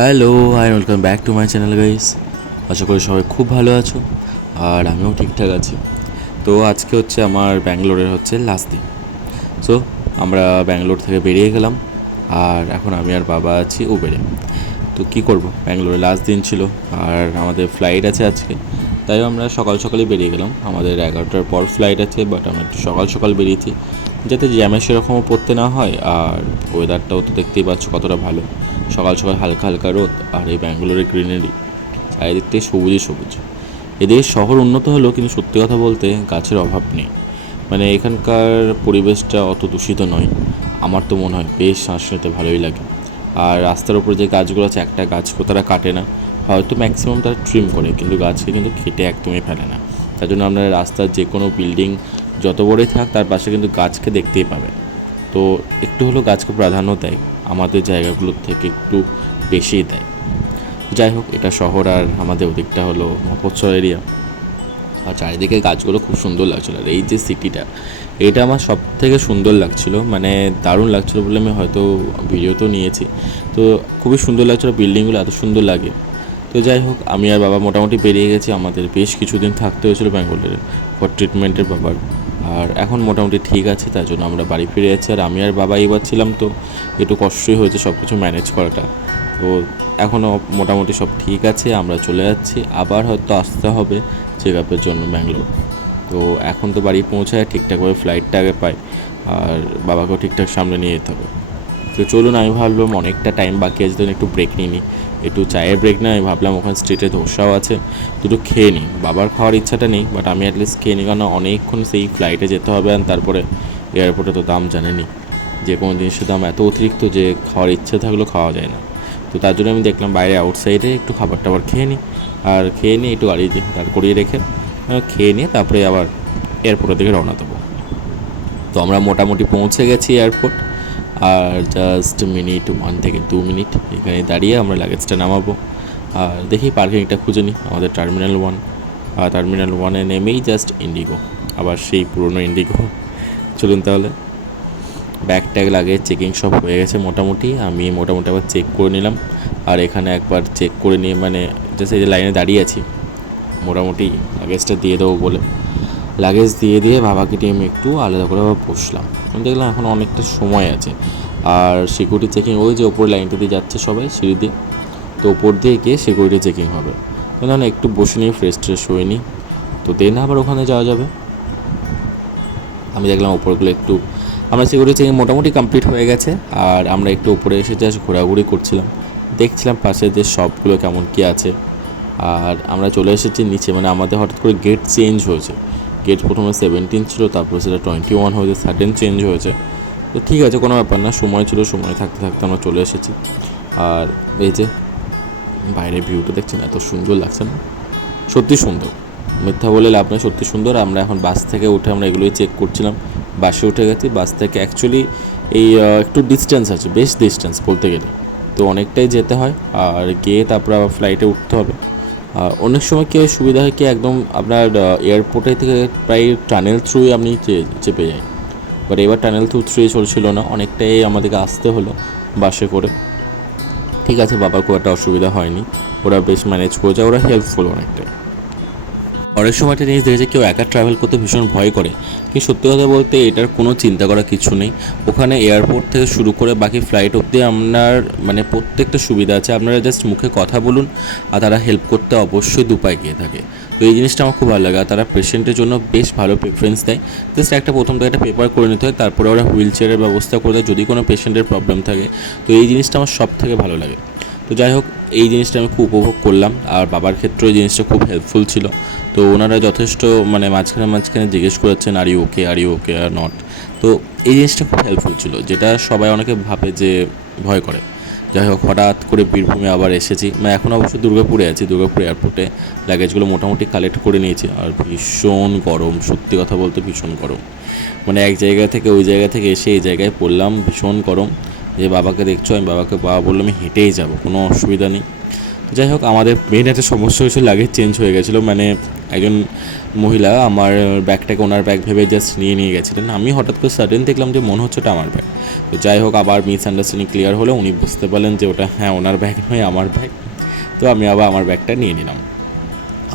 Hello and welcome back to my channel guys. আশা করি সবাই খুব ভালো আছো আর আমিও ঠিকঠাক আছি। তো আজকে হচ্ছে আমার ব্যাঙ্গালোরের লাস্ট দিন। সো আমরা ব্যাঙ্গালোর থেকে বেরিয়ে গেলাম আর এখন আমি আর বাবা আছি উবেরে। তো কী করব, ব্যাঙ্গালোরে লাস্ট দিন ছিল আর আমাদের ফ্লাইট আছে আজকে, তাই আমরা সকাল সকালই বেরিয়ে গেলাম। আমাদের 11টার পর ফ্লাইট আছে, বাট আমরা একটু সকাল সকাল বেরিয়েছি যাতে জ্যামে সেরকমও পড়তে না হয়। আর ওয়েদারটাও তো দেখতেই পাচ্ছ কতটা ভালো, সকাল সকাল হালকা হালকা রোদ আর এই ব্যাঙ্গালোরের গ্রিনারি, চারিদিক থেকে সবুজই সবুজ। এদিকে শহর উন্নত হলেও কিন্তু সত্যি কথা বলতে গাছের অভাব নেই। মানে এখানকার পরিবেশটা অত দূষিত নয়, আমার তো মনে হয় বেশ শ্বাস নিতে ভালোই লাগে। আর রাস্তার উপর যে গাছগুলো আছে, একটা গাছকেও তারা কাটে না, হয়তো ম্যাক্সিমাম তারা ট্রিম করে, কিন্তু গাছকে কিন্তু কেটে একদমই ফেলে না। তার জন্য আপনার রাস্তার যে কোনো বিল্ডিং যত বড়ই থাক তার পাশে কিন্তু গাছকে দেখতেই পাবে। তো একটু হলেও গাছকে প্রাধান্য দেয়, আমাদের জায়গাগুলোর থেকে একটু বেশিই দেয়। যাই হোক, এটা শহর আর আমাদের ওদিকটা হলো মফস্বল এরিয়া। আর চারিদিকে গাছগুলো খুব সুন্দর লাগছিলো। আর এই যে সিটিটা, এটা আমার সব থেকে সুন্দর লাগছিলো, মানে দারুণ লাগছিলো বলে আমি হয়তো ভিডিও তো নিয়েছি। তো খুবই সুন্দর লাগছিলো, বিল্ডিংগুলো এত সুন্দর লাগে। তো যাই হোক, আমি আর বাবা মোটামুটি বেরিয়ে গেছি। আমাদের বেশ কিছুদিন থাকতে হয়েছিল ব্যাঙ্গালোরে ফর ট্রিটমেন্টের ব্যাপার, আর এখন মোটামুটি ঠিক আছে, তার জন্য আমরা বাড়ি ফিরে যাচ্ছি। আর আমি আর বাবা এবার ছিলাম, তো একটু কষ্টই হয়েছে সব কিছু ম্যানেজ করাটা। তো এখনও মোটামুটি সব ঠিক আছে, আমরা চলে যাচ্ছি। আবার হয়তো আসতে হবে চেক আপের জন্য ব্যাঙ্গালোর। তো এখন তো বাড়ি পৌঁছায় ঠিকঠাকভাবে ফ্লাইটটা আগে পাই, আর বাবাকেও ঠিকঠাক সামনে নিয়ে যেতে হবে। তো চলুন, আমি ভাবলাম অনেকটা টাইম বাকি আছে, তখন একটু ব্রেক নিই, একটু চায়ের ব্রেক না। আমি ভাবলাম ওখানে স্ট্রিটে ধোসাও আছে, দুটো খেয়ে নিই। বাবার খাওয়ার ইচ্ছাটা নেই, বাট আমি অ্যাটলিস্ট খেয়ে নিই, কারণ অনেকক্ষণ সেই ফ্লাইটে যেতে হবে। আর তারপরে এয়ারপোর্টে তো দাম জানেনি, যে কোনো জিনিসের দাম এত অতিরিক্ত যে খাওয়ার ইচ্ছা থাকলেও খাওয়া যায় না। তো তার জন্য আমি দেখলাম বাইরে আউটসাইডে একটু খাবার টাবার খেয়ে নিই, আর খেয়ে নিয়ে একটু গাড়ি দাঁড় করিয়ে রেখে খেয়ে নিয়ে তারপরে আবার এয়ারপোর্টের দিকে রওনা দেবো। তো আমরা মোটামুটি পৌঁছে গেছি এয়ারপোর্ট, আর জাস্ট মিনিট 1 থেকে 2 মিনিট এখানে দাঁড়িয়ে আমরা লাগেজটা নামাবো। আর দেখি পার্কিংটা খুঁজে নিই আমাদের টার্মিনাল 1। আর টার্মিনাল 1-এ নেমেই জাস্ট ইন্ডিগো, আবার সেই পুরনো ইন্ডিগো। চলুন তাহলে। ব্যাগ ট্যাগ লাগে চেকিং সব হয়ে গেছে মোটামুটি, আমি মোটামুটি আবার চেক করে নিলাম। আর এখানে একবার চেক করে নিয়ে মানে জাস্ট এই যে লাইনে দাঁড়িয়ে আছি, মোটামুটি লাগেজটা দিয়ে দেবো বলে লাগেজ দিয়ে বাবাকে নিয়ে আমি একটু আলাদা করে আবার বসলাম। আমি দেখলাম এখন অনেকটা সময় আছে। আর সিকিউরিটি চেকিং ওই যে ওপর লাইনটা দিয়ে যাচ্ছে সবাই সিঁড়ি দিয়ে, তো ওপর দিয়ে গিয়ে সিকিউরিটি চেকিং হবে। না একটু বসে নিই, ফ্রেশ ট্রেশ হয়ে নিই, তো দেন আবার ওখানে যাওয়া যাবে। আমি দেখলাম ওপরগুলো একটু, আমরা সিকিউরিটি চেকিং মোটামুটি কমপ্লিট হয়ে গেছে। আর আমরা একটু উপরে এসে জাস্ট ঘোরাঘুরি করছিলাম, দেখছিলাম পাশে যে শপগুলো কেমন কী আছে। আর আমরা চলে এসেছি নিচে, মানে আমাদের হঠাৎ করে গেট চেঞ্জ হয়েছে। গেট প্রথমে 17 ছিল, তারপরে সেটা 21 হয়েছে, সাডেন চেঞ্জ হয়েছে। তো ঠিক আছে, কোনো ব্যাপার না, সময় ছিল, সময় থাকতে থাকতে আমরা চলে এসেছি। আর এই যে বাইরের ভিউটা দেখছেন, এত সুন্দর লাগছে না? সত্যি সুন্দর, মিথ্যা বলে লাভ নেই, সত্যি সুন্দর। আমরা এখন বাস থেকে উঠে আমরা এগুলোই চেক করছিলাম। বাসে উঠে গেছি, বাস থেকে অ্যাকচুয়ালি এই একটু ডিস্টেন্স আছে, বেশ ডিস্টেন্স বলতে গেলে, তো অনেকটাই যেতে হয়। আর গিয়ে তারপর আবার ফ্লাইটে উঠতে হবে। অনেক সময় কী হয়, সুবিধা হয় কি, একদম আপনার এয়ারপোর্টে থেকে প্রায় টানেল থ্রুই আপনি চেপে যাই। বাট এবার টানেল থ্রুই চলছিল না, অনেকটাই আমাদেরকে আসতে হলো বাসে করে। ঠিক আছে, বাবার খুব একটা অসুবিধা হয়নি, ওরা বেশ ম্যানেজ করে যায়, ওরা হেল্পফুল অনেকটাই। অনেক সময় একটা জিনিস দেখেছি, কেউ একা ট্রাভেল করতে ভীষণ ভয় করে, কিন্তু সত্যি কথা বলতে এটার কোনো চিন্তা করার কিছু নেই। ওখানে এয়ারপোর্ট থেকে শুরু করে বাকি ফ্লাইট অবধি আপনার মানে প্রত্যেকটা সুবিধা আছে। আপনারা জাস্ট মুখে কথা বলুন, আর তারা হেল্প করতে অবশ্যই দুপায় গিয়ে থাকে। তো এই জিনিসটা আমার খুব ভালো লাগে। আর তারা পেশেন্টের জন্য বেশ ভালো প্রেফারেন্স দেয়। জাস্ট একটা প্রথম থেকে একটা পেপার করে নিতে হয়, তারপরে ওরা হুইল চেয়ারের ব্যবস্থা করে দেয় যদি কোনো পেশেন্টের প্রবলেম থাকে। তো এই জিনিসটা আমার সব থেকে ভালো লাগে। তো যাই হোক, এই জিনিসটা আমি খুব উপভোগ করলাম। আর বাবার ক্ষেত্রেও এই জিনিসটা খুব হেল্পফুল ছিল। তো ওনারা যথেষ্ট মানে মাঝখানে জিজ্ঞেস করেছেন are you okay are not. তো এই জিনিসটা খুব হেল্পফুল ছিল, যেটা সবাই অনেকে ভাবে যে ভয় করে। যাই হোক, হঠাৎ করে বীরভূমে আবার এসেছি, মানে এখন অবশ্যই দুর্গাপুরে আছি। দুর্গাপুর এয়ারপোর্টে লাগেজগুলো মোটামুটি কালেক্ট করে নিয়েছি। আর ভীষণ গরম, সত্যি কথা বলতে ভীষণ গরম। মানে এক জায়গা থেকে ওই জায়গা থেকে এসে এই জায়গায় পড়লাম, ভীষণ গরম। যে বাবাকে দেখছো, আমি বাবা বললাম আমি হেঁটেই যাব, কোনো অসুবিধা নেই। যাই হোক, আমাদের মেন একটা সমস্যা হয়েছিল, লাগেজ চেঞ্জ হয়ে গেছিলো। মানে একজন মহিলা আমার ব্যাগটাকে ওনার ব্যাগ ভেবে জাস্ট নিয়ে গেছিলেন। আমি হঠাৎ করে সাডেন দেখলাম যে মনে হচ্ছে ওটা আমার ব্যাগ। তো যাই হোক, আবার মিসআন্ডারস্ট্যান্ডিং ক্লিয়ার হলো, উনি বুঝতে পারলেন যে ওটা হ্যাঁ ওনার ব্যাগ নয়, আমার ব্যাগ। তো আমি আবার আমার ব্যাগটা নিয়ে নিলাম।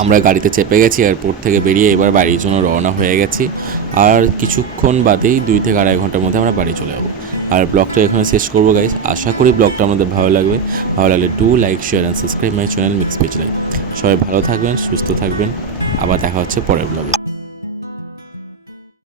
আমরা গাড়িতে চেপে গেছি, এয়ারপোর্ট থেকে বেরিয়ে এবার বাড়ির জন্য রওনা হয়ে গেছি। আর কিছুক্ষণ বাদেই 2 থেকে আড়াই ঘন্টার মধ্যে আমরা বাড়ি চলে যাবো। আর ব্লগটা এখানে শেষ করবো গাইস। আশা করি ব্লগটা আমাদের ভালো লাগবে। ভালো লাগলে do like, share and subscribe my channel mix page like. সবাই ভালো থাকবেন, সুস্থ থাকবেন। আবার দেখা হচ্ছে পরের ব্লগে।